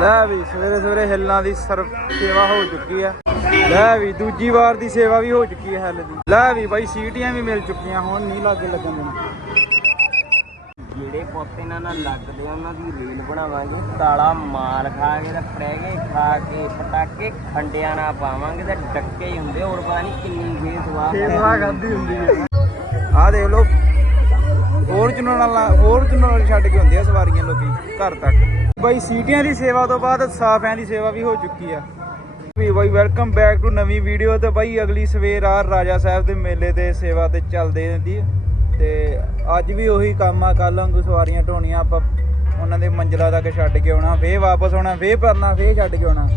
ਲੈ ਵੀ ਸਵੇਰੇ ਸਵੇਰੇ ਹਿੱਲਾਂ ਦੀ ਸਰਵ ਸੇਵਾ ਹੋ ਚੁੱਕੀ ਆ। ਲੈ ਵੀ ਦੂਜੀ ਵਾਰ ਦੀ ਸੇਵਾ ਵੀ ਹੋ ਚੁੱਕੀ ਹੈ ਹਿੱਲ ਦੀ। ਲੈ ਵੀ ਬਾਈ ਸੀਟੀਆਂ ਵੀ ਮਿਲ ਚੁੱਕੀਆਂ ਹੁਣ ਨਹੀਂ ਲੱਗੇ ਲੱਗਣ ਦੇਣਾ। ਜਿਹੜੇ ਪੁੱਤ ਨਾਲ ਲੱਗਦੇ ਆ, ਉਹਨਾਂ ਦੀ ਰੀਲ ਬਣਾਵਾਂਗੇ। ਤਾਲਾ ਮਾਰ ਖਾ ਕੇ ਤੇ ਫੜੇਗੇ ਖਾ ਕੇ ਪਟਾਕੇ ਖੰਡਿਆਂ ਨਾਲ ਪਾਵਾਂਗੇ ਤੇ ਡੱਕੇ ਹੀ ਹੁੰਦੇ ਹੋਰ ਪਤਾ ਨਹੀਂ ਕਿੰਨੀ ਫੇਸ ਵਾਹ ਸੇਵਾ ਕਰਦੀ ਹੁੰਦੀ ਹੈ ਆਹ ਦੇਖ ਲਓ ਫੋਰਚੂਨਰ ਨਾਲ ਫੋਰਚੂਨਰ ਛੱਡ ਕੇ ਹੁੰਦੇ ਆ ਸਵਾਰੀਆਂ ਲੋਕੀ ਘਰ ਤੱਕ। ਬਾਈ ਸੀਟੀਆਂ ਦੀ ਸੇਵਾ ਤੋਂ ਬਾਅਦ ਸਾਫਿਆਂ ਦੀ ਸੇਵਾ ਵੀ ਹੋ ਚੁੱਕੀ ਆ। ਵੀ ਬਾਈ ਵੈਲਕਮ ਬੈਕ ਟੂ ਨਵੀਂ ਵੀਡੀਓ ਤੇ ਬਾਈ ਅਗਲੀ ਸਵੇਰ ਆ ਰਾਜਾ ਸਾਹਿਬ ਦੇ ਮੇਲੇ ਤੇ ਸੇਵਾ ਤੇ ਚੱਲਦੇ ਰਹਿੰਦੀ ਤੇ ਅੱਜ ਵੀ ਉਹੀ ਕੰਮ ਆ ਕੱਲ ਵਾਂਗੂ ਸਵਾਰੀਆਂ ਢੋਣੀਆਂ ਆਪਾਂ ਉਹਨਾਂ ਦੇ ਮੰਜ਼ਿਲਾਂ ਤੱਕ ਛੱਡ ਕੇ ਆਉਣਾ, ਫੇਰ ਵਾਪਸ ਆਉਣਾ, ਫੇਰ ਭਰਨਾ ਫੇਰ ਛੱਡ ਕੇ ਆਉਣਾ।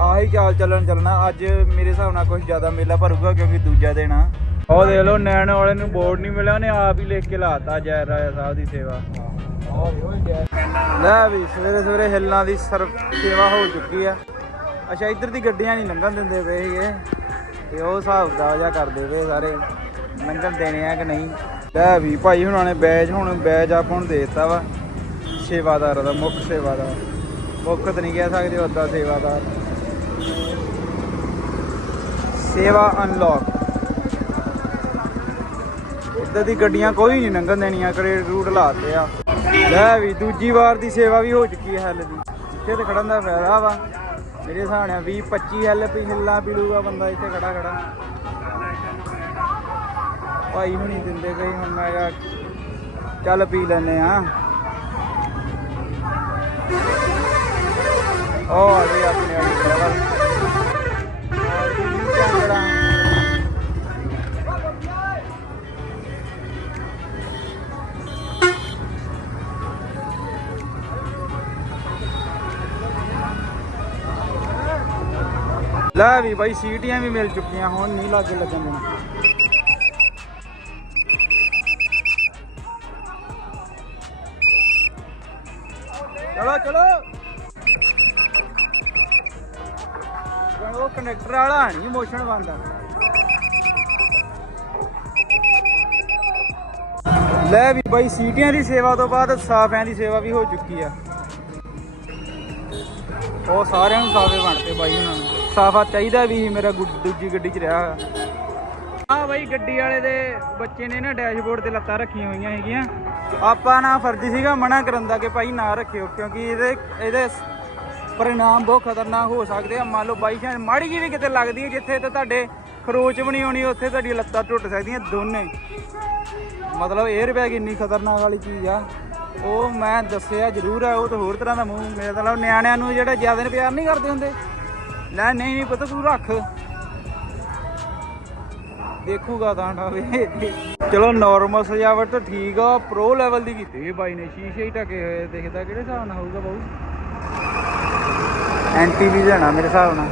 ਆਹੀ ਚਾਲ ਚੱਲਣ ਚੱਲਣਾ, ਅੱਜ ਮੇਰੇ ਹਿਸਾਬ ਨਾਲ ਕੁਝ ਜ਼ਿਆਦਾ ਮੇਲਾ ਭਰੂਗਾ ਕਿਉਂਕਿ ਦੂਜਾ ਦਿਨ ਆ। ਉਹ ਦੇਖ ਲਓ, ਨੈਣ ਵਾਲੇ ਨੂੰ ਬੋਰਡ ਨਹੀਂ ਮਿਲਿਆ, ਉਹਨੇ ਆਪ ਹੀ ਲਿਖ ਕੇ ਲਾਤਾ ਜੈ ਰਾਜਾ ਸਾਹਿਬ ਦੀ ਸੇਵਾ। ਲੈ ਵੀ, ਸਵੇਰੇ ਸਵੇਰੇ ਹਿੱਲਾਂ ਦੀ ਸਰਵ ਸੇਵਾ ਹੋ ਚੁੱਕੀ ਆ। ਅੱਛਾ, ਇੱਧਰ ਦੀ ਗੱਡੀਆਂ ਨਹੀਂ ਲੰਘਣ ਦਿੰਦੇ ਪਏ ਸੀਗੇ। ਤੇ ਉਹ ਹਿਸਾਬ ਦਾ ਜਿਹਾ ਕਰਦੇ ਪਏ ਸਾਰੇ, ਲੰਘਣ ਦੇਣੇ ਆ ਕਿ ਨਹੀਂ? ਲੈ ਵੀ, ਭਾਈ ਹੁਣਾਂ ਨੇ ਬੈਜ ਹੁਣ, ਬੈਜ ਆਪਾਂ ਨੂੰ ਦੇ ਦਿੱਤਾ ਵਾ। ਸੇਵਾਦਾਰ ਦਾ ਮੁੱਖ ਸੇਵਾਦਾਰ। ਮੁੱਖ ਤਾਂ ਨਹੀਂ ਕਹਿ ਸਕਦੇ ਉਦਾਂ ਸੇਵਾਦਾਰ। ਸੇਵਾ ਅਨਲੌਕ ਇੱਧਰ ਦੀ ਗੱਡੀਆਂ ਕੋਈ ਨਹੀਂ ਲੰਘਣ ਦੇਣੀਆਂ ਕਰੇ ਰੂਟ ਲਾਤੇ ਆ। ਲੈ ਵੀ, ਦੂਜੀ ਵਾਰ ਦੀ ਸੇਵਾ ਵੀ ਹੋ ਚੁੱਕੀ ਹੈ ਹੱਲ ਦੀ। ਇੱਥੇ ਤੇ ਖੜਨ ਦਾ ਫਾਇਦਾ ਵਾ। ਮੇਰੇ ਹਿਸਾਬ ਨਾਲ 20 25 ਹੱਲ ਪੀ ਹਿੱਲਾ ਪੀ ਬੰਦਾ, ਇੱਥੇ ਖੜਾ ਖੜਾ। ਭਾਈ ਨੂੰ ਨਹੀਂ ਦਿੰਦੇ ਕਈ ਹੁਣ ਮੈਂ ਕਿਹਾ, ਚੱਲ ਪੀ ਲੈਨੇ ਆ ਉਹ ਆ ਗਏ ਆਪਣੇ ਲੈ ਵੀ ਬਾਈ, ਸੀਟੀਆਂ ਵੀ ਮਿਲ ਚੁੱਕੀਆਂ, ਹੁਣ ਨਹੀਂ ਲੱਗੇ ਲੱਗਣ ਦੇਣਾ। ਚਲੋ ਚਲੋ। ਉਹ ਕਨੈਕਟਰ ਵਾਲਾ ਨਹੀਂ ਮੋਸ਼ਨ ਬੰਦਾ ਲੈ ਵੀ ਬਾਈ, ਸੀਟੀਆਂ ਦੀ ਸੇਵਾ ਤੋਂ ਬਾਅਦ ਸਾਫਿਆਂ ਦੀ ਸੇਵਾ ਵੀ ਹੋ ਚੁੱਕੀ ਆ। ਉਹ ਸਾਰਿਆਂ ਨੂੰ ਸਾਫੇ ਬਣਤੇ ਬਾਈ ਉਹਨਾਂ ਨੂੰ। ਸਾਫਾ ਚਾਹੀਦਾ ਵੀ ਮੇਰਾ ਦੂਜੀ ਗੱਡੀ 'ਚ ਰਿਹਾ ਆ ਬਾਈ ਗੱਡੀ ਵਾਲੇ ਦੇ ਬੱਚੇ ਨੇ ਨਾ ਡੈਸ਼ਬੋਰਡ ਤੇ ਲੱਤਾਂ ਰੱਖੀਆਂ ਹੋਈਆਂ ਹੈਗੀਆਂ। ਆਪਾਂ ਨਾ ਫਰਜ਼ ਸੀਗਾ ਮਨਾ ਕਰਨ ਦਾ ਕਿ ਭਾਈ ਨਾ ਰੱਖਿਓ ਕਿਉਂਕਿ ਇਹਦੇ ਇਹਦੇ ਪਰਿਣਾਮ ਬਹੁਤ ਖਤਰਨਾਕ ਹੋ ਸਕਦੇ ਆ। ਮੰਨ ਲਓ ਬਾਈ ਚਾਂਸ ਮਾੜੀ ਜਿਹੀ ਵੀ ਕਿਤੇ ਲੱਗਦੀ ਹੈ ਜਿੱਥੇ ਤੇ ਤੁਹਾਡੇ ਖਰੋਚ ਵੀ ਨਹੀਂ ਹੋਣੀ ਉੱਥੇ ਤੁਹਾਡੀ ਲੱਤਾਂ ਟੁੱਟ ਸਕਦੀਆਂ ਦੋਨੇ। ਮਤਲਬ 에ਅਰ ਬੈਗ ਇੰਨੀ ਖਤਰਨਾਕ ਵਾਲੀ ਚੀਜ਼ ਆ। ਉਹ ਮੈਂ ਦੱਸਿਆ ਜ਼ਰੂਰ ਆ ਉਹ ਤਾਂ ਹੋਰ ਤਰ੍ਹਾਂ ਦਾ ਮੂੰਹ ਮੇਰੇ ਮਤਲਬ ਨਿਆਣਿਆਂ ਨੂੰ ਜਿਹੜਾ ਜ਼ਿਆਦਾ ਪਿਆਰ ਨਹੀਂ ਕਰਦੇ ਹੁੰਦੇ। ਲੈ ਨਹੀਂ ਨਹੀਂ ਪਤਾ, ਤੂੰ ਰੱਖ। ਦੇਖੂਗਾ ਤਾਂ ਠਾਵੇ ਚਲੋ ਨਾਰਮਲ ਸਜਾਵਟ ਤਾਂ ਠੀਕ ਆ ਪ੍ਰੋ ਲੈਵਲ ਦੀ ਕੀਤੀ ਹੋਈ ਬਾਈ ਨੇ। ਸ਼ੀਸ਼ੇ ਹੀ ਢਕੇ ਹੋਏ ਦੇਖਦਾ ਕਿਹੜੇ ਹਿਸਾਬ ਨਾਲ ਹੋਊਗਾ ਬਾਊ। ਐਂਟੀ ਵੀ ਲੈਣਾ ਮੇਰੇ ਹਿਸਾਬ ਨਾਲ।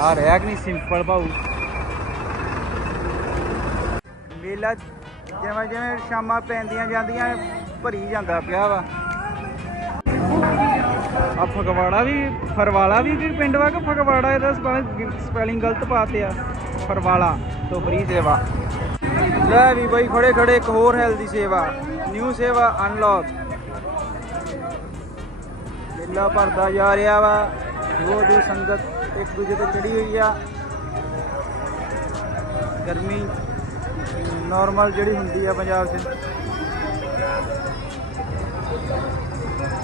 ਆ ਰਿਹਾ ਕਿ ਨਹੀਂ ਸਿੰਪਲ ਬਾਊ। ਮੇਲਾ ਜਿਵੇਂ ਜਿਵੇਂ ਸ਼ਾਮਾਂ ਪੈਂਦੀਆਂ ਜਾਂਦੀਆਂ, ਭਰੀ ਜਾਂਦਾ ਪਿਆ ਵਾ। ਆ ਫਗਵਾੜਾ ਵੀ, ਫਰਵਾਲਾ ਵੀ ਕਿ ਪਿੰਡ ਵਾ ਕਿ ਫਗਵਾੜਾ ਇਹਦਾ ਸਪੈਲਿੰਗ ਗਲਤ ਪਾਤੇ ਆ? ਫਰਵਾਲਾ ਤੋਂ ਫਰੀ ਸੇਵਾ। ਲੈ ਵੀ ਬਾਈ, ਖੜੇ ਖੜੇ, ਇੱਕ ਹੋਰ ਹੈਲਦੀ ਸੇਵਾ। ਨਿਊ ਸੇਵਾ ਅਨਲੌਕ ਮੇਲਾ ਭਰਦਾ ਜਾ ਰਿਹਾ ਵਾ। ਦੋ ਦੀ ਸੰਗਤ ਇੱਕ ਦੂਜੇ ਤੇ ਚੜੀ ਹੋਈ ਆ। ਗਰਮੀ ਨਾਰਮਲ ਜਿਹੜੀ ਹੁੰਦੀ ਆ ਪੰਜਾਬ 'ਚ।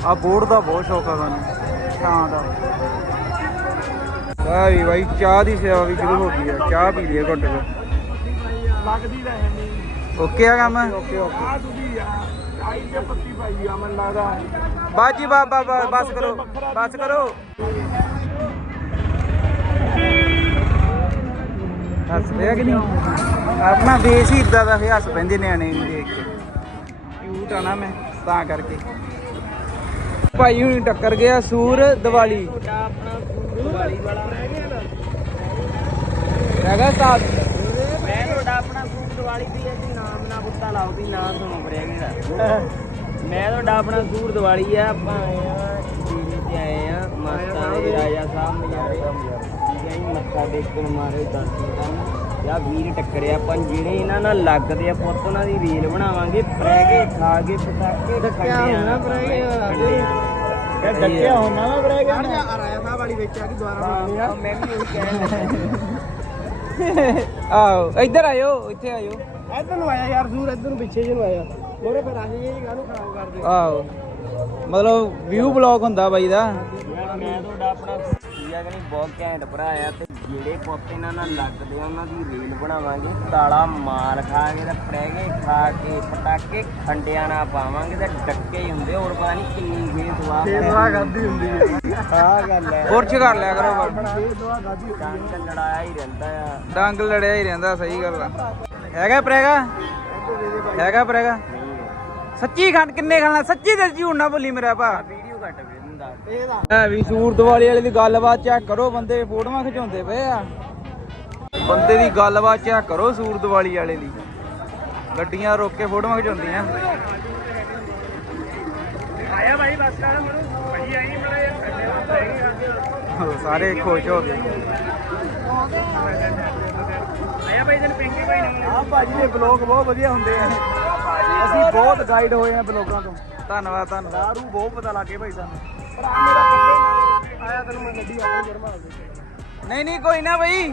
ਆ ਬੋਰਡ ਦਾ ਬਹੁਤ ਸ਼ੌਕ ਆ ਸਾਨੂੰ ਛਾਂ ਦਾ। ਆ ਵੀ ਬਾਈ ਚਾਹ ਦੀ ਸੇਵਾ ਵੀ ਸ਼ੁਰੂ ਹੋ ਗਈ ਆ ਚਾਹ ਪੀ ਲਈਏ ਘੁੱਟ ਕੇ। ਲੱਗਦੀ ਤਾਂ ਹੈ ਨਹੀਂ। ਓਕੇ ਆ ਕੰਮ? Okay okay. ਆ ਤੁਸੀਂ ਆ ਆਈ ਤੇ ਪੱਤੀ ਪਾਈ ਆ ਮੈਨੂੰ ਲੱਗਦਾ। ਬਾਜੀ ਬਾਬਾ ਬਸ ਕਰੋ ਬਸ ਕਰੋ। ਹੱਸ ਪਿਆ ਕਿ ਨਹੀਂ? ਆਪਣਾ ਫੇਸ ਹੀ ਇਦਾਂ ਦਾ ਹੱਸ ਪੈਂਦੇ ਨਿਆਣੇ ਨੂੰ ਦੇਖ ਕੇ। ਕਿਊਟ ਆ ਨਾ ਮੈਂ ਤਾਂ ਕਰਕੇ। ਭਾਈ ਹੁਣੀ ਟੱਕਰ ਗਿਆ ਸੂਰ ਦੀਵਾਲੀ। ਹੈਗਾ ਸਾਥ। ਮੈਂ ਤੁਹਾਡਾ ਆਪਣਾ ਸੂਟ ਦੀਵਾਲੀ ਦੀ ਹੈ ਜੀ, ਨਾਮ ਨਾ ਕੁੱਤਾ ਲਾਓ ਵੀ ਨਾਂ ਸੁਣੋ ਬੜਿਆ ਦਾ। ਮੈਂ ਤੁਹਾਡਾ ਆਪਣਾ ਸੂਰ ਦੀਵਾਲੀ ਆ ਆਪਾਂ ਆਏ ਆ ਜੀਰੇ ਤੇ ਆਏ ਆ ਮਾਤਾ ਦੇ ਰਾਜਾ ਸਾਹਿਬ ਨਜ਼ਾਰੇ। ਠੀਕ ਹੈ ਜੀ, ਮੱਥਾ ਟੇਕਣ ਮਾਰੇ ਦਰਸ਼ਨ ਕਰਨ। ਯਾ ਵੀਰ ਟੱਕਰਿਆ ਆਪਾਂ ਜਿਹੜੇ ਇਹਨਾਂ ਨਾਲ ਲੱਗਦੇ ਆ ਪੁੱਤ ਉਹਨਾਂ ਦੀ ਰੀਲ ਬਣਾਵਾਂਗੇ ਪ੍ਰੈਗੇ ਖਾ ਕੇ ਪਟਾਕੇ ਡੱਕਿਆ ਹੋਣਾ ਪ੍ਰੈਗੇ ਯਾ ਡੱਕਿਆ ਹੋਣਾ ਨਾ ਪ੍ਰੈਗੇ ਆ ਰਾਇਆ ਸਾਹਿਬ ਵਾਲੀ ਵਿੱਚ ਆ ਕਿ ਦੁਆਰਾ ਆ ਮੈਂ ਵੀ ਉਹੀ ਕਹਿਣ ਆਓ ਇੱਧਰ ਆਇਓ ਇੱਥੇ ਆਇਓ। ਇੱਧਰ ਨੂੰ ਆਇਆ ਯਾਰ ਜ਼ੂਰ ਇੱਧਰ ਨੂੰ ਪਿੱਛੇ ਜਿਹੇ ਨੂੰ ਆਇਆ। ਮੋਰੇ ਫਿਰ ਆਹੀ ਇਹ ਕਾਹਨੂੰ ਖਰਾਬ ਕਰਦੇ ਆਓ ਮਤਲਬ ਵਿਊ ਬਲੌਗ ਹੁੰਦਾ ਬਾਈ ਦਾ। ਮੈਂ ਤੁਹਾਡਾ ਆਪਣਾ ਸੀਆ ਕਿ ਨਹੀਂ ਬਹੁਤ ਘੈਂਟ ਭਰਾ ਆ ਤੇ ਜਿਹੜੇ ਪੁੱਤ ਇਹਨਾਂ ਨਾਲ ਲੱਗਦੇ ਆ ਉਹਨਾਂ ਦੀ ਰੀਲ ਬਣਾਵਾਂਗੇ ਤਾਲਾ ਮਾਰ ਖਾ ਕੇ ਤੇ ਪ੍ਰੈਗੇ ਖਾ ਕੇ ਪਟਾਕੇ ਖੰਡਿਆਂ ਨਾਲ ਪਾਵਾਂਗੇ ਤੇ ਡੱਕੇ ਹੀ ਹੁੰਦੇ ਹੋਰ ਪਤਾ ਨਹੀਂ ਕਿੰਨੀ ਫੇਸ ਵਾਹ ਫੇਸਵਾ ਕਰਦੀ ਹੁੰਦੀ ਹੈ ਆ ਗੱਲ ਹੈ। ਪੁਰਚ ਕਰ ਲਿਆ ਕਰੋ ਕੰਨ ਲੜਾਇਆ ਹੀ ਰਹਿੰਦਾ ਆ। ਡੰਗ ਲੜਿਆ ਹੀ ਰਹਿੰਦਾ ਸਹੀ ਗੱਲ ਆ। ਹੈਗਾ ਪ੍ਰੇਗਾ? ਹੈਗਾ ਪ੍ਰੇਗਾ? ਸੱਚੀ ਖਾਣ ਕਿੰਨੇ ਖਾਣਾ? ਸੱਚੀ ਤੇ ਝੂਠ ਨਾ ਬੋਲੀ ਮੇਰਾ ਭਾ। ਵੀਡੀਓ ਘੱਟ ਐ ਵੀ ਸੂਰਤ ਵਾਲੀ ਵਾਲੇ ਦੀ ਗੱਲਬਾਤ ਚੈੱਕ ਕਰੋ ਬੰਦੇ ਫੋਟੋਆਂ ਖਿਚਾਉਂਦੇ ਪਏ ਆ। ਬੰਦੇ ਦੀ ਗੱਲਬਾਤ ਚੈੱਕ ਕਰੋ ਸੂਰਤ ਵਾਲੀ ਵਾਲੇ ਦੀ। ਗੱਡੀਆਂ ਰੋਕ ਕੇ ਫੋਟੋਆਂ ਖਿਚਾਉਂਦੀਆਂ। ਆਇਆ ਭਾਈ ਬੱਸ ਵਾਲਾ ਮੈਨੂੰ। ਭਾਈ ਆਈ ਮੜਾ ਸਾਰੇ ਖੁਸ਼ ਹੋ ਗਏ। ਆਇਆ ਭਾਈ ਤੈਨੂੰ ਪਿੰਕੀ ਕੋਈ ਨਹੀਂ ਆ ਭਾਜੀ ਦੇ ਬਲੌਗ ਬਹੁਤ ਵਧੀਆ ਹੁੰਦੇ ਆ। ਅਸੀਂ ਬਹੁਤ ਗਾਈਡ ਹੋਏ ਆ ਬਲੌਗਾਂ ਤੋਂ। ਧੰਨਵਾਦ ਧੰਨਵਾਦ। ਦਾਰੂ ਬਹੁਤ ਪਤਾ ਲੱਗੇ ਭਾਈ ਸਾਨੂੰ। ਆਇਆ ਤੈਨੂੰ ਮੈਂ ਗੱਡੀ ਆਪਣੀ ਜਰਮਾ ਦੇ ਨਹੀਂ ਨਹੀਂ ਕੋਈ ਨਾ ਬਈ।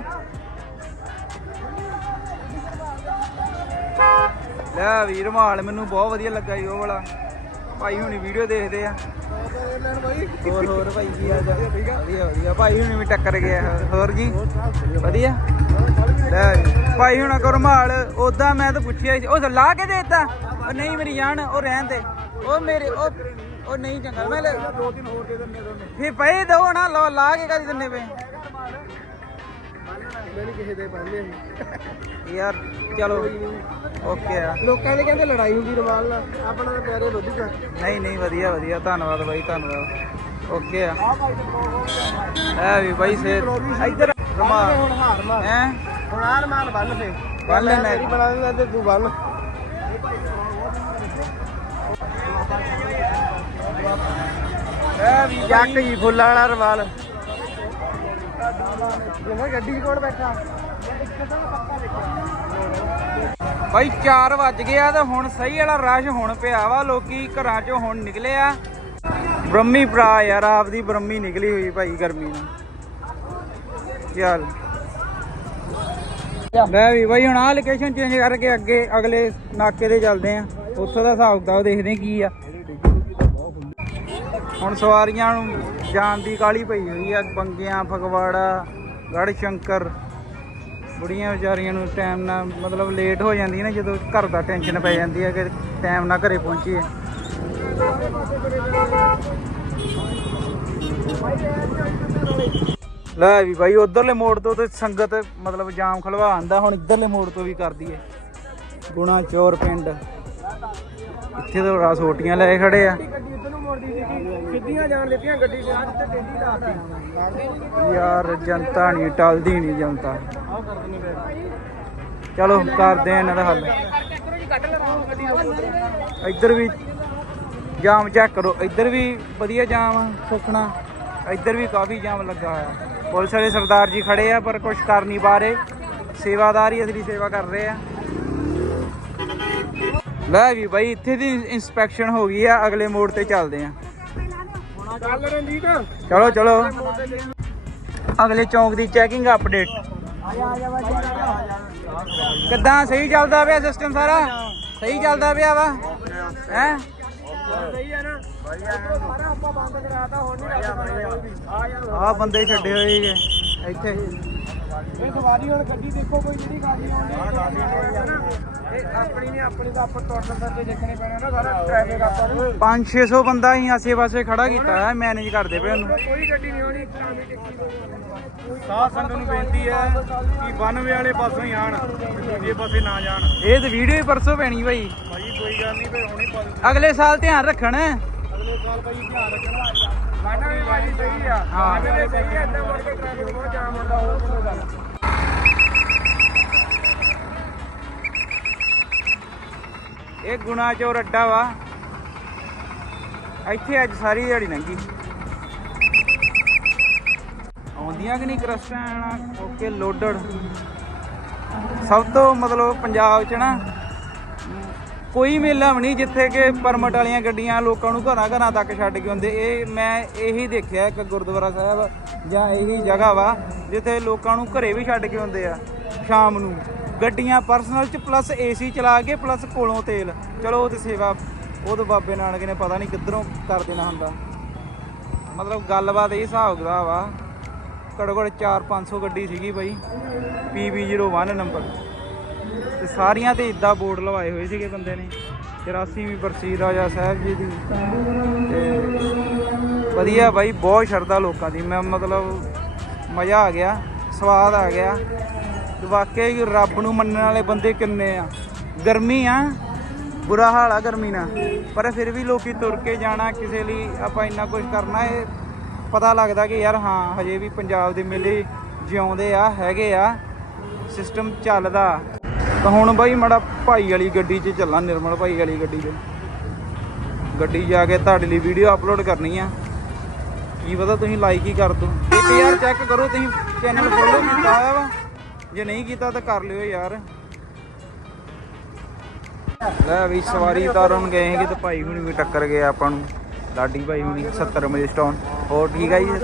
ਲੈ ਵੀਰ ਮਾਲ ਮੈਨੂੰ ਬਹੁਤ ਵਧੀਆ ਲੱਗਾ ਜੀ ਉਹ ਵਾਲਾ। ਭਾਈ ਹੁਣੀ ਵੀਡੀਓ ਦੇਖਦੇ ਆ। ਹੋਰ ਹੋਰ ਭਾਈ ਕੀ ਹਾਲ ਚਾਲ? ਵਧੀਆ ਵਧੀਆ ਭਾਈ ਹੁਣੀ ਵੀ ਟੱਕਰ ਗਿਆ। ਹੋਰ ਜੀ? ਵਧੀਆ। ਲੈ ਜੀ। ਭਾਈ ਹੁਣਾ ਕੋ ਰੁਮਾਲ ਉਦਾਂ ਮੈਂ ਤਾਂ ਪੁੱਛਿਆ ਸੀ ਉਹ ਲਾ ਕੇ ਦੇਤਾ। ਉਹ ਨਹੀਂ ਮੇਰੀ ਜਾਨ ਉਹ ਰਹਿਣ ਦੇ। ਉਹ ਮੇਰੇ ਉਹ ਉਹ ਨਹੀਂ ਚੰਗਾ। ਮੈਂ ਲੈ ਦੋ ਤਿੰਨ ਹੋਰ ਦੇ ਦਿੰਦੇ ਦੋਨੇ। ਫੇ ਪਏ ਦੋ ਨਾ ਲਾ ਲਾ ਕੇ ਕਦੀ ਦਿੰਨੇ ਪਏ ਮੈਂ ਨਹੀਂ ਕਿਸੇ ਦੇ ਬੰਦੇ ਯਾਰ ਚਲੋ। ਓਕੇ ਆ। ਲੋਕਾਂ ਦੇ ਕਹਿੰਦੇ ਲੜਾਈ ਹੁੰਦੀ ਰਮਾਲ ਨਾਲ। ਆਪਣਾ ਤਾਂ ਪਿਆਰੇ ਵਧੂਗਾ ਨਹੀਂ ਨਹੀਂ ਵਧੀਆ ਵਧੀਆ। ਧੰਨਵਾਦ ਬਾਈ ਧੰਨਵਾਦ। ਓਕੇ ਆ। ਆ ਭਾਈ ਤੇ ਬਲੌਗ ਐ ਵੀ ਬਾਈ ਸੇ ਇੱਧਰ ਹੁਣ ਹਾਰ ਮਾਰ। ਹੈ? ਹੁਣ ਆ ਰਮਾਲ ਬੰਨ ਫੇ। ਬੰਨ ਲੈਣਾ। ਮੇਰੀ ਬਣਾ ਦਿੰਦਾ ਤੇ ਤੂੰ ਬੰਨ। ਐ ਵੀ ਜੱਟ ਹੀ ਫੁੱਲਾਂ ਵਾਲਾ ਰਮਾਲ ਜਿਵੇਂ ਗੱਡੀ 'ਚ ਕੌਣ ਬੈਠਾ। ਬਾਈ 4 ਵੱਜ ਗਏ ਆ ਤੇ ਹੁਣ ਸਹੀ ਵਾਲਾ ਰਸ਼ ਹੁਣ ਪਿਆ ਵਾ ਲੋਕੀ ਘਰਾਂ ਚੋਂ ਹੁਣ ਨਿਕਲੇ ਆ। ਬ੍ਰਹਮੀ ਭਰਾ ਯਾਰ ਆਪਦੀ ਬ੍ਰਹਮੀ ਨਿਕਲੀ ਹੋਈ ਭਾਈ ਗਰਮੀ ਨੂੰ ਚੱਲ ਲੈ ਵੀ ਬਾਈ ਹੁਣ ਆ ਲੋਕੇਸ਼ਨ ਚੇਂਜ ਕਰਕੇ ਅੱਗੇ ਅਗਲੇ ਨਾਕੇ ਤੇ ਚੱਲਦੇ ਆ। ਉੱਥੋਂ ਦਾ ਹਿਸਾਬ ਕਿਤਾਬ ਦੇਖਦੇ ਕੀ ਆ। ਹੁਣ ਸਵਾਰੀਆਂ ਨੂੰ ਜਾਣ ਦੀ ਕਾਲੀ ਪਈ ਹੋਈ ਆ, ਬੰਗਿਆਂ, ਫਗਵਾੜਾ ਗੜ ਸ਼ੰਕਰ ਬੁੜੀਆਂ ਵਿਚਾਰੀਆਂ ਨੂੰ ਟਾਈਮ ਨਾਲ ਮਤਲਬ ਲੇਟ ਹੋ ਜਾਂਦੀ ਨਾ, ਜਦੋਂ ਘਰ ਦਾ ਟੈਨਸ਼ਨ ਪੈ ਜਾਂਦੀ ਹੈ ਕਿ ਟਾਈਮ ਨਾਲ ਘਰੇ ਪਹੁੰਚੀਏ। ਲੈ ਵੀ ਭਾਈ ਉਧਰਲੇ ਮੋੜ ਤੋਂ ਤੇ ਸੰਗਤ ਮਤਲਬ ਜਾਮ ਖਲਵਾ ਆਂਦਾ, ਹੁਣ ਇਧਰਲੇ ਮੋੜ ਤੋਂ ਵੀ ਕਰਦੀ ਏ ਗੁਣਾ ਚੋਰ ਪਿੰਡ। ਇੱਥੇ ਤਾਂ ਰਸ ਓਟੀਆਂ ਲੈ ਖੜੇ ਆ। ਗੱਡੀ ਸੀ ਸਿੱਧੀਆਂ ਜਾਣ ਦਿੱਤੀਆਂ ਗੱਡੀ ਤੇ ਅੱਜ ਤੇ ਡੇਲੀ ਲਾਤੀ ਯਾਰ ਜਨਤਾ ਨਹੀਂ ਟਲਦੀ ਨਹੀਂ ਜਨਤਾ। ਚਲੋ ਕਰਦੇ ਆ ਇਹਨਾਂ ਦਾ ਹੱਲ। ਇੱਧਰ ਵੀ ਜਾਮ ਚੈੱਕ ਕਰੋ। ਇੱਧਰ ਵੀ ਵਧੀਆ ਜਾਮ ਆ, ਇੱਧਰ ਵੀ ਕਾਫੀ ਜਾਮ ਲੱਗਾ ਹੋਇਆ। ਪੁਲਿਸ ਵਾਲੇ ਸਰਦਾਰ ਜੀ ਖੜੇ ਆ ਪਰ ਕੁਝ ਕਰ ਨਹੀਂ ਪਾ ਰਹੇ। ਸੇਵਾਦਾਰ ਹੀ ਅਸਲੀ ਸੇਵਾ ਕਰ ਰਹੇ ਆ। ਲੈ ਵੀ ਬਾਈ ਇੱਥੇ ਦੀ ਇਨਸਪੈਕਸ਼ਨ ਹੋ ਗਈ ਆ ਅਗਲੇ ਮੋੜ ਤੇ ਚੱਲਦੇ ਆ। ਚੱਲ ਰਣਜੀਤ। ਚਲੋ ਚਲੋ। ਅਗਲੇ ਚੌਂਕ ਦੀ ਚੈਕਿੰਗ ਅਪਡੇਟ ਕਿੱਦਾਂ? ਸਹੀ ਚੱਲਦਾ ਪਿਆ ਸਿਸਟਮ ਸਾਰਾ? ਸਹੀ ਚੱਲਦਾ ਪਿਆ ਵਾ? ਹੈ? ਆ ਬੰਦੇ ਛੱਡੇ ਹੋਏ ਇੱਥੇ। ਇਹ ਸਵਾਰੀ ਹੁਣ ਗੱਡੀ ਦੇਖੋ ਕੋਈ ਜਿਹੜੀ ਖਾਲੀ ਆਉਂਦੀ ਇਹ ਆਪਣੀ ਨਹੀਂ ਆਪਣੀ ਤਾਂ ਆਪਾਂ ਟੋਟਲ ਕਰਕੇ ਦੇਖਣੇ ਪੈਣਾ ਨਾ ਸਾਰਾ ਟ੍ਰੈਫਿਕ ਆਪਾਂ ਨੂੰ। 5-600 ਬੰਦਾ ਹੀ ਆਸੇ-ਪਾਸੇ ਖੜਾ ਕੀਤਾ ਹੈ ਮੈਨੇਜ ਕਰਦੇ ਪਏ ਉਹਨੂੰ। ਕੋਈ ਗੱਡੀ ਨਹੀਂ ਆਉਣੀ ਟ੍ਰੈਫਿਕ ਟਿੱਕੀ ਤੋਂ। ਸਾਧ ਸੰਗਤ ਨੂੰ ਬੇਨਤੀ ਹੈ ਕਿ 92 ਵਾਲੇ ਪਾਸੋਂ ਹੀ ਆਣ ਦੂਜੇ ਪਾਸੇ ਨਾ ਜਾਣ। ਇਹ ਤੇ ਵੀਡੀਓ ਹੀ ਪਰਸੋਂ ਪੈਣੀ ਬਾਈ। ਭਾਜੀ ਕੋਈ ਗੱਲ ਨਹੀਂ ਫਿਰ ਹੁਣੇ ਪਾ ਦਿੰਦੇ ਅਗਲੇ ਸਾਲ ਧਿਆਨ ਰੱਖਣ। ਅਗਲੇ ਸਾਲ ਭਾਜੀ ਧਿਆਨ ਰੱਖਣਾ। ਮਾਨਾ ਵੀ ਭਾਜੀ ਸਹੀ ਆ। ਹਾਂ। ਮਾਨਾ ਵੀ ਸਹੀ ਆ ਇੱਦਾਂ ਮੁੜ ਕੇ ਟ੍ਰੈਫਿਕ ਬਹੁਤ ਜਾਮ ਹੁੰਦਾ ਹੋਰ ਕੋਈ ਗੱਲ ਇਹ ਗੁਣਾ ਚੋਰ ਅੱਡਾ ਵਾ। ਇੱਥੇ ਅੱਜ ਸਾਰੀ ਦਿਹਾੜੀ ਲੰਗੀ ਆਉਂਦੀਆਂ ਕਿ ਨਹੀਂ ਕਰਸਟਾਂ ਓਕੇ ਲੋਡਡ। ਸਭ ਤੋਂ ਮਤਲਬ ਪੰਜਾਬ 'ਚ ਨਾ ਕੋਈ ਮੇਲਾ ਵੀ ਨਹੀਂ ਜਿੱਥੇ ਕਿ ਪਰਮਟ ਵਾਲੀਆਂ ਗੱਡੀਆਂ ਲੋਕਾਂ ਨੂੰ ਘਰਾਂ ਘਰਾਂ ਤੱਕ ਛੱਡ ਕੇ ਹੁੰਦੇ ਇਹ ਮੈਂ ਇਹੀ ਦੇਖਿਆ ਇੱਕ ਗੁਰਦੁਆਰਾ ਸਾਹਿਬ ਜਾਂ ਇਹੀ ਜਗ੍ਹਾ ਵਾ ਜਿੱਥੇ ਲੋਕਾਂ ਨੂੰ ਘਰੇ ਵੀ ਛੱਡ ਕੇ ਹੁੰਦੇ ਆ ਸ਼ਾਮ ਨੂੰ। ਗੱਡੀਆਂ ਪਰਸਨਲ ਚ ਪਲੱਸ ਏਸੀ ਚਲਾ ਕੇ ਪਲੱਸ ਕੋਲੋਂ ਤੇਲ। ਚਲੋ ਉਹ ਤੇ ਸੇਵਾ ਉਹ ਤਾਂ ਬਾਬੇ ਨਾਨਕ ਨੇ ਪਤਾ ਨਹੀਂ ਕਿੱਧਰੋਂ ਕਰ ਦੇਣਾ ਹੁੰਦਾ। ਮਤਲਬ ਗੱਲਬਾਤ ਇਹ ਹਿਸਾਬ ਦਾ ਵਾ ਘੱਟੋ ਘੱਟ 4-500 ਗੱਡੀ ਸੀਗੀ ਬਾਈ। PB01 ਨੰਬਰ ਤੇ ਸਾਰੀਆਂ ਤੇ ਇਦਾਂ ਬੋਰਡ ਲਵਾਏ ਹੋਏ ਸੀਗੇ ਬੰਦੇ ਨੇ। 84ਵੀਂ ਬਰਸੀ ਰਾਜਾ ਸਾਹਿਬ ਜੀ ਦੀ। ਤੇ ਵਧੀਆ ਬਾਈ, ਬਹੁਤ ਸ਼ਰਧਾ ਲੋਕਾਂ ਦੀ। ਮੈਂ ਮਤਲਬ ਮਜ਼ਾ ਆ ਗਿਆ, ਸਵਾਦ ਆ ਗਿਆ। ਤੇ ਵਾਕਿਆ ਰੱਬ ਨੂੰ ਮੰਨਣ ਵਾਲੇ ਬੰਦੇ ਕਿੰਨੇ ਆ। ਗਰਮੀ ਆ, ਬੁਰਾ ਹਾਲ ਆ ਗਰਮੀ ਨਾਲ। ਪਰ ਫਿਰ ਵੀ ਲੋਕੀ ਤੁਰ ਕੇ ਜਾਣਾ, ਕਿਸੇ ਲਈ ਆਪਾਂ ਇੰਨਾ ਕੁਝ ਕਰਨਾ, ਇਹ ਪਤਾ ਲੱਗਦਾ ਕਿ ਯਾਰ ਹਾਂ, ਹਜੇ ਵੀ ਪੰਜਾਬ ਦੇ ਮੇਲੇ ਜਿਉਂਦੇ ਆ, ਹੈਗੇ ਆ। ਸਿਸਟਮ ਚੱਲਦਾ। ਤਾਂ ਹੁਣ ਬਾਈ ਮੜਾ ਭਾਈ ਵਾਲੀ ਗੱਡੀ 'ਚ ਚੱਲਾਂ, ਨਿਰਮਲ ਭਾਈ ਵਾਲੀ ਗੱਡੀ 'ਚ। ਗੱਡੀ ਜਾ ਕੇ ਤੁਹਾਡੇ ਲਈ ਵੀਡੀਓ ਅਪਲੋਡ ਕਰਨੀ ਆ। ਕੀ ਪਤਾ ਤੁਸੀਂ ਲਾਈਕ ਹੀ ਕਰ ਦੋ। ਇੱਕ ਯਾਰ ਚੈੱਕ ਕਰੋ ਤੁਸੀਂ ਚੈਨਲ ਫੋਲੋ ਕੀਤਾ ਹੋਇਆ ਵਾ। ਜੇ ਨਹੀਂ ਕੀਤਾ ਤਾਂ ਕਰ ਲਿਓ ਯਾਰ। ਲੈ ਵੀ ਸਵਾਰੀ ਤਾਰਨ ਗਏ ਹੈਗੇ ਤੇ ਭਾਈ ਹੁਣੀ ਵੀ ਟੱਕਰ ਗਏ ਆਪਾਂ ਨੂੰ। ਲਾਡੀ ਭਾਈ ਹੁਣੀ 70 ਵਜੇ ਸਟਾਉਨ ਹੋਰ ਠੀਕ ਆ ਜੀ?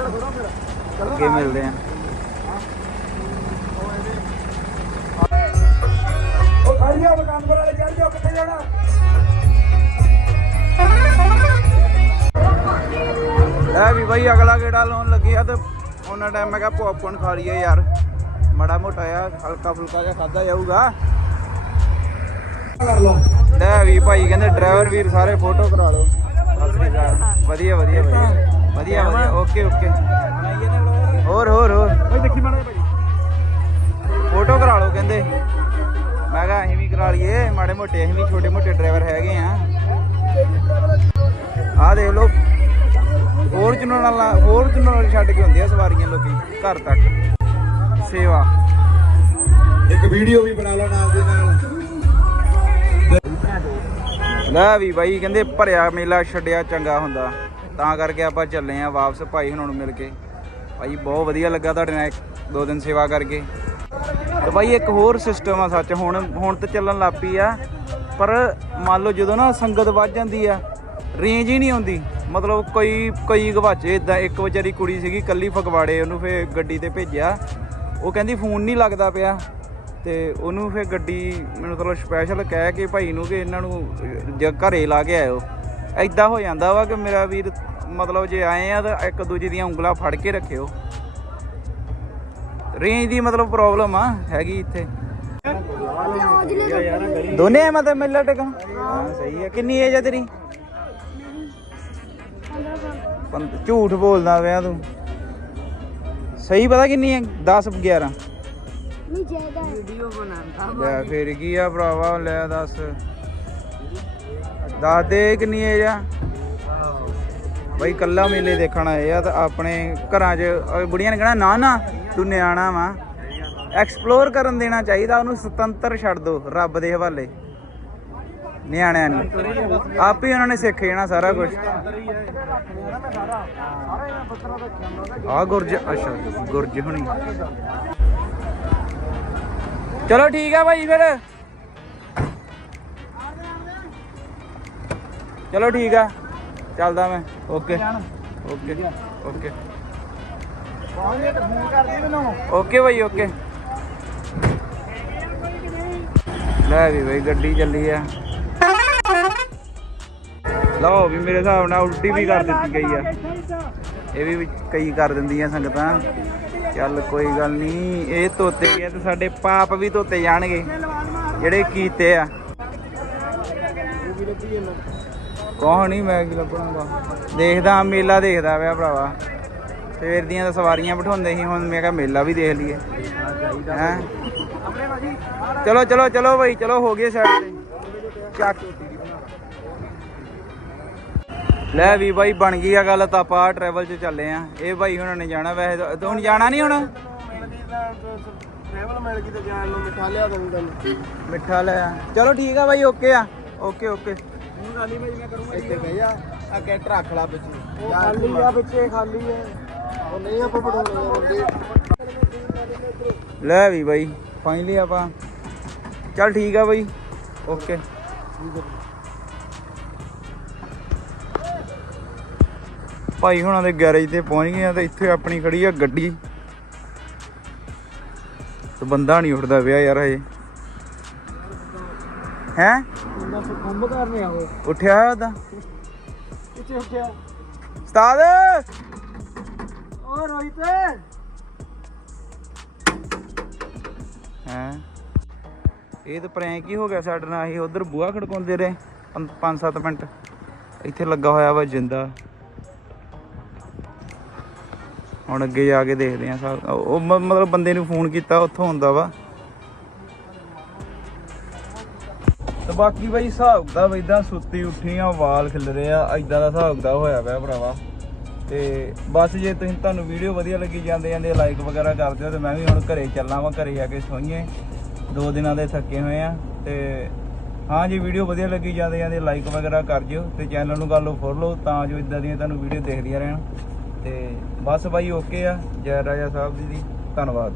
ਅੱਗੇ ਮਿਲਦੇ ਆ। ਵਾਲੇ ਚੜ ਜਾਓ ਕਿੱਥੇ ਜਾਣਾ? ਲੈ ਵੀ ਬਾਈ ਅਗਲਾ ਗੇੜਾ ਲਾਉਣ ਲੱਗੇ ਆ ਤੇ ਉਹਨਾਂ ਟਾਈਮ ਮੈਂ ਕਿਹਾ ਪੌਪਕੌਰਨ ਖਾ ਲਈਏ ਯਾਰ। ਮੜਾ ਮੋਟਾ ਆ ਹਲਕਾ ਫੁਲਕਾ ਜਿਹਾ ਖਾਦਾ ਜਾਊਗਾ। ਕਰ ਲਓ ਲੈ ਵੀ ਭਾਈ ਕਹਿੰਦੇ ਡਰਾਈਵਰ ਵੀਰ ਸਾਰੇ ਫੋਟੋ ਕਰਾ ਲਓ। ਵਧੀਆ ਵਧੀਆ ਵਧੀਆ। ਵਧੀਆ ਓਕੇ ਓਕੇ ਹੋਰ ਹੋਰ ਹੋਰ। ਓਏ ਦੇਖੀ ਮਾੜਾ ਜਿਹਾ ਭਾਈ। ਫੋਟੋ ਕਰਾ ਲਓ ਕਹਿੰਦੇ। ਮੈਂ ਕਿਹਾ ਅਸੀਂ ਵੀ ਕਰਾ ਲਈਏ। ਮਾੜੇ ਮੋਟੇ ਅਸੀਂ ਵੀ ਛੋਟੇ ਮੋਟੇ ਡਰਾਈਵਰ ਹੈਗੇ ਆ। ਆਹ ਦੇਖ ਲਓ। ਫੋਰਚੂਨਰ ਨਾਲ ਫੋਰਚੂਨਰ ਛੱਡ ਕੇ ਹੁੰਦੇ ਆ ਸਵਾਰੀਆਂ ਲੋਕੀ ਘਰ ਤੱਕ। ਸੇਵਾ। ਇੱਕ ਵੀਡੀਓ ਵੀ ਬਣਾ ਲਓ ਨਾਲ ਦੇ ਨਾਲ। ਲੈ ਵੀ ਬਾਈ ਕਹਿੰਦੇ ਭਰਿਆ ਮੇਲਾ ਛੱਡਿਆ ਚੰਗਾ ਹੁੰਦਾ। ਤਾਂ ਕਰਕੇ ਆਪਾਂ ਚੱਲੇ ਆ ਵਾਪਸ ਭਾਈ ਹੁਣਾਂ ਨੂੰ ਮਿਲ ਕੇ। ਭਾਈ ਬਹੁਤ ਵਧੀਆ ਲੱਗਾ ਤੁਹਾਡੇ ਨਾਲ ਦੋ ਦਿਨ ਸੇਵਾ ਕਰਕੇ। ਤੇ ਬਾਈ ਇੱਕ ਹੋਰ ਸਿਸਟਮ ਆ ਸੱਚ, ਹੁਣ ਹੁਣ ਤੇ ਚੱਲਣ ਲੱਗ ਪਈ ਆ। ਪਰ ਮੰਨ ਲਓ ਜਦੋਂ ਨਾ ਸੰਗਤ ਵੱਧ ਜਾਂਦੀ ਆ ਰੇਂਜ ਹੀ ਨਹੀਂ ਆਉਂਦੀ। ਮਤਲਬ ਕੋਈ, ਕਈ ਗਵਾਚੇ ਇਦਾਂ ਇੱਕ ਵਿਚਾਰੀ ਕੁੜੀ ਸੀਗੀ ਕੱਲੀ ਫਗਵਾੜੇ ਉਹਨੂੰ ਫੇਰ ਗੱਡੀ ਤੇ ਭੇਜਿਆ। ਉਹ ਕਹਿੰਦੀ ਫੋਨ ਨਹੀਂ ਲੱਗਦਾ ਪਿਆ। ਤੇ ਉਹਨੂੰ ਫੇਰ ਗੱਡੀ ਮੈਨੂੰ ਮਤਲਬ ਸਪੈਸ਼ਲ ਕਹਿ ਕੇ ਭਾਈ ਨੂੰ ਕਿ ਇਹਨਾਂ ਨੂੰ, ਜ ਘਰੇ ਲਾ ਕੇ ਆਇਓ। ਐਦਾਂ ਹੋ ਜਾਂਦਾ ਵਾ ਕਿ ਮੇਰਾ ਵੀਰ ਮਤਲਬ ਜੇ ਆਏ ਆ ਤਾਂ ਇੱਕ ਦੂਜੇ ਦੀਆਂ ਉਂਗਲਾਂ ਫੜ ਕੇ ਰੱਖਿਓ। ਰੇਂਜ ਦੀ ਮਤਲਬ ਪ੍ਰੋਬਲਮ ਆ, ਹੈਗੀ ਇੱਥੇ। ਦੋਨੇ ਆ ਮਤਲਬ ਮਿਲਰ ਟਿਕਾ ਹਾਂ, ਸਹੀ ਹੈ ਕਿੰਨੀ ਏਜ ਹੈ ਤੇਰੀ? ਝੂਠ ਬੋਲਦਾ ਪਿਆ ਤੂੰ। ਸਹੀ ਪਤਾ ਕਿੰਨੀ ਹੈ 10 11 ਨਹੀਂ ਜ਼ਿਆਦਾ ਵੀਡੀਓ ਬਣਾਉਂਦਾ ਲੈ ਫੇਰ ਕੀ ਆ ਭਰਾਵਾ, ਲੈ ਦੱਸ। ਦੱਸ ਦੇ ਕਿੰਨੀ ਏਜ ਆ? ਬਈ ਕੱਲਾ ਮੇਲੇ ਦੇਖਣ ਆਏ ਆ ਤਾਂ ਆਪਣੇ ਘਰਾਂ 'ਚ ਬੁੜੀਆਂ ਨੇ ਕਹਿਣਾ, ਨਾ ਨਾ। ਤੂੰ ਨਿਆਣਾ ਵਾ। ਐਕਸਪਲੋਰ ਕਰਨ ਦੇਣਾ ਚਾਹੀਦਾ, ਉਹਨੂੰ ਸੁਤੰਤਰ ਛੱਡ ਦੋ, ਰੱਬ ਦੇ ਹਵਾਲੇ। ਨਿਆਣਿਆਂ ਨੂੰ। ਆਪ ਹੀ ਉਹਨਾਂ ਨੇ ਸਿੱਖ ਜਾਣਾ ਸਾਰਾ ਕੁਝ ਆ ਗੁਰਜ, ਅੱਛਾ, ਗੁਰਜ ਹੁਣੀ। ਚਲੋ ਠੀਕ ਆ ਭਾਈ ਫਿਰ। ਚਲੋ ਠੀਕ ਆ। ਚੱਲਦਾ ਮੈਂ। ਓਕੇ। ਓਕੇ ਓਕੇ ਪਹੁੰਚ ਤਾਂ ਫੋਨ ਕਰ ਦੇ ਮੈਨੂੰ ਓਕੇ ਭਾਈ ਓਕੇ। ਲੈ ਵੀ ਭਾਈ ਗੱਡੀ ਚੱਲੀ ਆ। ਲਓ ਵੀ ਮੇਰੇ ਹਿਸਾਬ ਨਾਲ ਉਲਟੀ ਵੀ ਕਰ ਦਿੱਤੀ ਗਈ ਆ। ਇਹ ਵੀ ਕਈ ਕਰ ਦਿੰਦੀਆਂ ਸੰਗਤਾਂ। ਚੱਲ ਕੋਈ ਗੱਲ ਨਹੀਂ ਇਹ ਧੋਤੇ ਗਏ ਤੇ ਸਾਡੇ ਪਾਪ ਵੀ ਧੋਤੇ ਜਾਣਗੇ, ਜਿਹੜੇ ਕੀਤੇ ਆ। ਕੋਹ ਨਹੀਂ ਮੈਂ ਕੀ ਲੱਭਣਾਗਾ। ਦੇਖਦਾ, ਮੇਲਾ ਦੇਖਦਾ ਪਿਆ ਭਰਾਵਾ। ਸਵੇਰ ਦੀਆਂ ਤਾਂ ਸਵਾਰੀਆਂ ਬਿਠਾਉਂਦੇ ਸੀ ਹੁਣ ਮੈਂ ਕਿਹਾ ਮੇਲਾ ਵੀ ਦੇਖ ਲਈਏ। ਹੈ? ਚਲੋ ਚਲੋ ਚਲੋ ਭਾਈ ਚਲੋ ਹੋ ਗਏ ਸਾਈਡ ਤੇ। ਚੱਕ। ਲੈ ਵੀ ਬਾਈ ਬਣ ਗਈ ਆ ਗੱਲ ਤਾਂ ਆਪਾਂ ਟਰੈਵਲ 'ਚ ਚੱਲੇ ਆ। ਇਹ ਭਾਈ ਹੁਣਾਂ ਨੇ ਜਾਣਾ ਵੈਸੇ ਤਾਂ- ਹੁਣ ਜਾਣਾ ਨਹੀਂ ਹੁਣ? ਟ੍ਰੈਵਲ ਮਿਲ ਗਈ ਤੇ ਜਾਣ ਨੂੰ ਮਿਠਾ ਲਿਆ ਲੈ ਆ। ਚਲੋ ਠੀਕ ਆ ਬਾਈ ਓਕੇ ਆ। ਓਕੇ ਓਕੇ ਹੁਣ ਖਾਲੀ ਭਾਈ ਮੈਂ ਕਰੂੰਗਾ ਇੱਥੇ ਬਹਿ ਜਾ। ਆ ਕੈਟ ਰੱਖ ਲਾ ਉਹ ਖਾਲੀ ਆ ਵਿੱਚੇ ਖਾਲੀ ਉਹ ਨਹੀਂ ਆਪਾਂ ਲੈ ਵੀ ਬਾਈ ਫਾਈਨਲੀ ਆਪਾਂ। ਚੱਲ ਠੀਕ ਆ ਬਾਈ। ਓਕੇ ਭਾਈ ਹੁਣਾਂ ਦੇ ਗੈਰੇਜ ਤੇ ਪਹੁੰਚ ਗਏ ਆ ਤੇ ਇੱਥੇ ਆਪਣੀ ਖੜੀ ਆ ਗੱਡੀ। ਤੇ ਬੰਦਾ ਨਹੀਂ ਉੱਠਦਾ ਪਿਆ ਯਾਰ ਹਜੇ। ਹੈ? ਕੰਮ ਕਰਨੇ ਉੱਠਿਆ ਹੋਇਆ ਉਹਦਾ। ਉੱਠਿਆ? ਉਸਤਾਦ! ਓ ਰੋਹਿਤ? ਹੈ? ਇਹ ਤਾਂ ਪ੍ਰੈਂਕ ਹੀ ਹੋ ਗਿਆ ਸਾਡੇ ਨਾਲ? ਅਸੀਂ ਉਧਰ ਬੂਹਾ ਖੜਕਾਉਂਦੇ ਰਹੇ 5-7 ਮਿੰਟ। ਇੱਥੇ ਲੱਗਾ ਹੋਇਆ ਵਾ ਜਿੰਦਾ। ਹੁਣ ਅੱਗੇ ਜਾ ਕੇ ਦੇਖਦੇ ਆ ਸਾ- ਉਹ ਮਤਲਬ ਬੰਦੇ ਨੂੰ ਫੋਨ ਕੀਤਾ, ਉੱਥੋਂ ਹੁੰਦਾ ਵਾ। ਤੇ ਬਾਕੀ ਬਈ ਹਿਸਾਬ ਦਾ ਇਦਾਂ ਸੁੱਤੀ ਉੱਠੀਆਂ, ਵਾਲ ਖਿਲਰੇ ਆ ਇਦਾਂ ਦਾ ਹਿਸਾਬ ਦਾ ਹੋਇਆ ਪਿਆ ਭਰਾਵਾ। ਤੇ ਬਸ ਜੇ ਤੁਸੀਂ ਤੁਹਾਨੂੰ ਵੀਡੀਓ ਵਧੀਆ ਲੱਗੀ ਜਾਂਦੇ ਜਾਂਦੇ ਲਾਈਕ ਵਗੈਰਾ ਕਰ ਦਿਓ ਤੇ ਮੈਂ ਵੀ ਹੁਣ ਘਰੇ ਚੱਲਾਂ ਵਾਂ, ਘਰੇ ਜਾ ਕੇ ਸੋਈਏ। ਦੋ ਦਿਨਾਂ ਦੇ ਥੱਕੇ ਹੋਏ ਆ ਤੇ ਹਾਂ, ਜੇ ਵੀਡੀਓ ਵਧੀਆ ਲੱਗੀ ਜਾਂਦੇ ਜਾਂਦੇ ਲਾਈਕ ਵਗੈਰਾ ਕਰ ਜਿਓ ਤੇ ਚੈਨਲ ਨੂੰ ਕਰ ਲਓ ਫੋਲੋ ਲਓ ਤਾਂ ਜੋ ਇਦਾਂ ਦੀਆਂ ਤੁਹਾਨੂੰ ਵੀਡੀਓ ਦੇਖਦੀਆਂ ਰਹਿਣ। ਤੇ ਬਸ ਬਾਈ ਓਕੇ ਆ। ਜੈ ਰਾਜਾ ਸਾਹਿਬ ਜੀ ਦੀ। ਧੰਨਵਾਦ।